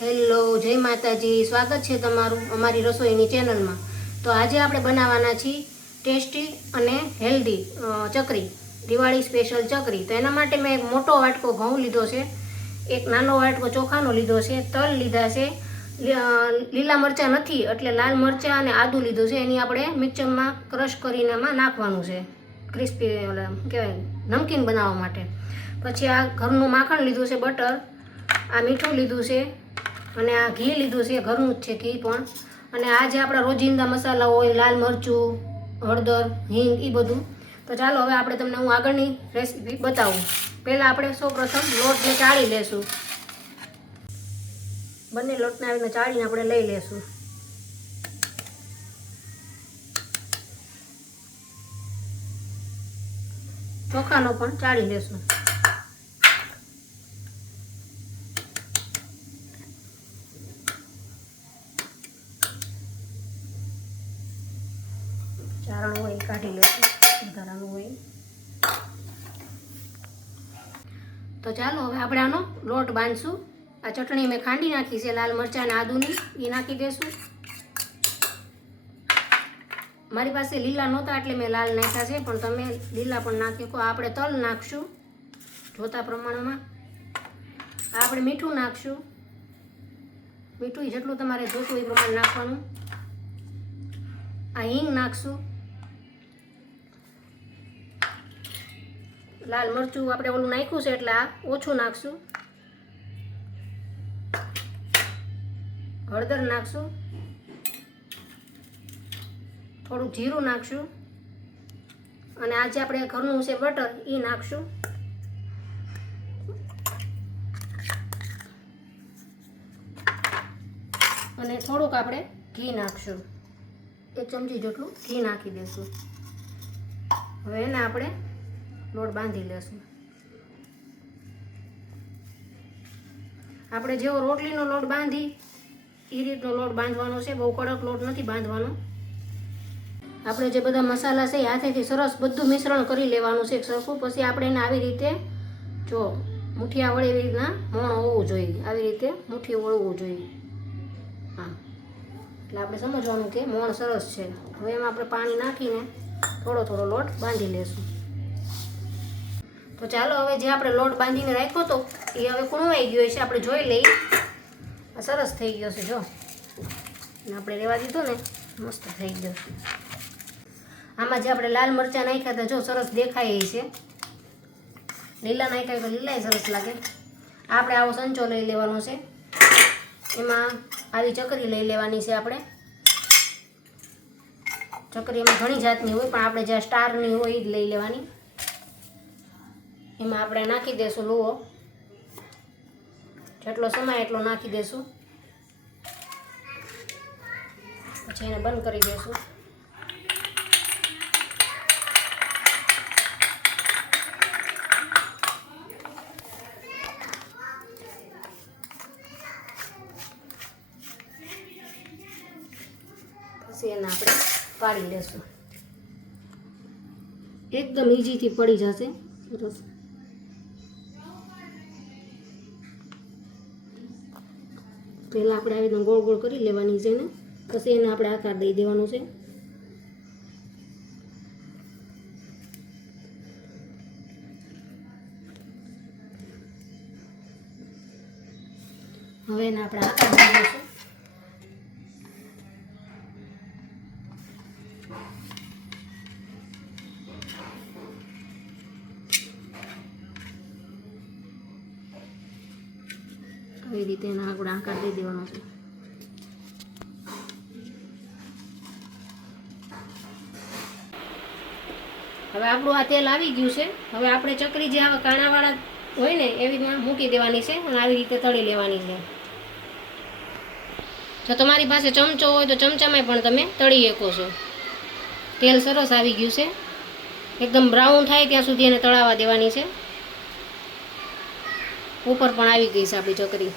Hello, જય માતાજી. સ્વાગત છે તમારું અમારી રસોઈની ચેનલમાં. તો આજે આપણે બનાવવાના છીએ ટેસ્ટી અને હેલ્ધી ચકરી, દિવાળી સ્પેશિયલ ચકરી. તો એના માટે મેં એક મોટો વાટકો ઘઉં લીધો છે, એક નાનો વાટકો ચોખાનો લીધો છે, તલ લીધા છે, લીલા મરચાં નથી એટલે લાલ મરચાં અને આદું લીધું છે. એની આપણે મિક્સરમાં ક્રશ કરીને એમાં નાખવાનું છે, ક્રિસ્પી કહેવાય નમકીન બનાવવા માટે. પછી આ ઘરનું માખણ લીધું છે, બટર, આ મીઠું લીધું છે અને આ ઘી લીધું છે, ઘરનું જ છે ઘી પણ. અને આ જે આપણા રોજિંદા મસાલા હોય, લાલ મરચું, હળદર, હિંગ, એ બધું. તો ચાલો હવે આપણે તમને હું આગળની રેસીપી બતાવું. પહેલાં આપણે સૌપ્રથમ લોટને ચાળી લેશું. બંને લોટને આવીને ચાળીને આપણે લઈ લેશું. ચોખાનો પણ ચાળી લેશું. ચારણું હોય કાઢી લેશું, વધારાનું હોય. તો ચાલો હવે આપણે આનો લોટ બાંધશું. આ ચટણી મેં ખાંડી નાખી છે, લાલ મરચાં અને આદુની, એ નાખી દેશું. મારી પાસે લીલા નહોતા એટલે મેં લાલ નાખ્યા છે, પણ તમે લીલા પણ નાખી શકો. આપણે તલ નાખશું જોતા પ્રમાણમાં. આપણે મીઠું નાખશું, મીઠું જેટલું તમારે જોતું એ પ્રમાણે નાખવાનું. આ હિંગ નાખશું. લાલ મરચું આપણે ઓલું નાખ્યું છે એટલે આ ઓછું નાખશું. હળદર નાખશું, થોડુંક જીરું નાખશું અને આજે આપણે ઘરનું છે બટર, એ નાખશું. અને થોડુંક આપણે ઘી નાખશું, 1 ચમચી જેટલું ઘી નાખી દઈશું. હવે એને આપણે લોટ બાંધી લેશું. આપણે જેવો રોટલીનો લોટ બાંધી એ રીતનો લોટ બાંધવાનો છે, બહુ કડક લોટ નથી બાંધવાનો. આપણે જે બધા મસાલા છે એ હાથેથી સરસ બધું મિશ્રણ કરી લેવાનું છે સરખું. પછી આપણે એને આવી રીતે જો મુઠિયા વળે એવી રીતના મોણ હોવું જોઈએ, આવી રીતે મુઠ્ઠી વળવું જોઈએ. હા, એટલે આપણે સમજવાનું કે મોણ સરસ છે. હવે એમાં આપણે પાણી નાખીને થોડો થોડો લોટ બાંધી લેશું. તો ચાલો હવે જે આપણે લોટ બાંધીને રાખ્યો હતો એ હવે કૂણવાઈ ગયો છે, આપણે જોઈ લઈએ. આ સરસ થઈ ગયો છે, જો આપણે રહેવા દીધો ને, મસ્ત થઈ ગયો છે. આમાં જે આપણે લાલ મરચાં નાખ્યા હતા, જો સરસ દેખાય એ છે. લીલા નાખ્યા તો લીલા સરસ લાગે. આપણે આવો સંચો લઈ લેવાનો છે, એમાં આવી ચકરી લઈ લેવાની છે. આપણે ચકરી એમાં ઘણી જાતની હોય, પણ આપણે જ્યાં સ્ટારની હોય એ જ લઈ લેવાની. એમાં આપણે નાખી દઈશું લુવો, જેટલો સમાય એટલો નાખી દઈશું. પછી એને બંધ કરી દઈશું. પછી એને આપણે પાડી લેશું. એકદમ ઇઝીથી પડી જશે. સરસ. પહેલાં આપણે આવી રીતે ગોળ ગોળ કરી લેવાની છે ને, પછી એને આપણે આકાર દઈ દેવાનો છે. હવે એને આપણે આકાર દઈ દઈશું. આવી રીતે એના આપણે આકાર દઈ દેવાનો છે. હવે આપણું આ તેલ આવી ગયું છે. હવે આપણે ચકરી જે આવા કાણાવાળા હોય ને એવી રીતના મૂકી દેવાની છે અને આવી રીતે તળી લેવાની છે. જો તમારી પાસે ચમચો હોય તો ચમચામાં પણ તમે તળી શકો છો. તેલ સરસ આવી ગયું છે, એકદમ બ્રાઉન થાય ત્યાં સુધી એને તળાવવા દેવાની છે. ઉપર પણ આવી ગઈ છે આપણી ચકરી.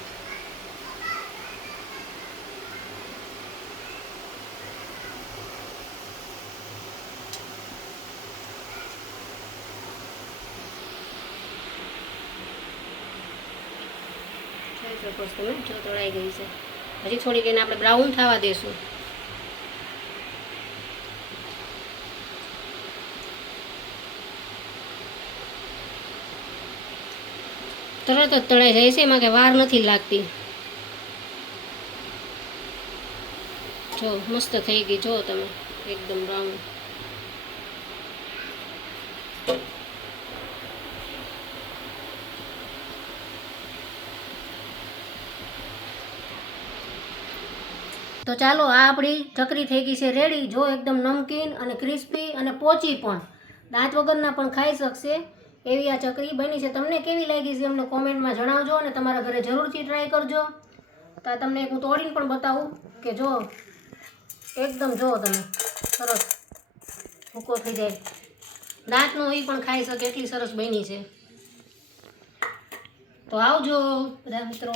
શકો છો તમે. જો તળાઈ ગઈ છે. હજી થોડીક એને આપણે બ્રાઉન થવા દઈશું. તરત જ તળાઈ જાય છે, એમાં કે વાર નથી લાગતી. જો મસ્ત થઈ ગઈ, જો તમે એકદમ બ્રાઉન. તો ચાલો, આ આપણી ચકરી થઈ ગઈ છે રેડી. જો એકદમ નમકીન અને ક્રિસ્પી અને પોચી પણ, દાંત વગરના પણ ખાઈ શકશે એવી આ ચકરી બની છે. તમને કેવી લાગી છે અમને કોમેન્ટમાં જણાવજો અને તમારા ઘરે જરૂરથી ટ્રાય કરજો. તો આ તમને હું તોડીને પણ બતાવું કે જો એકદમ, જો તમે સરસ ભૂકો થઈ જાય, દાંતનો એ પણ ખાઈ શકે એટલી સરસ બની છે. તો આવજો બધા મિત્રો.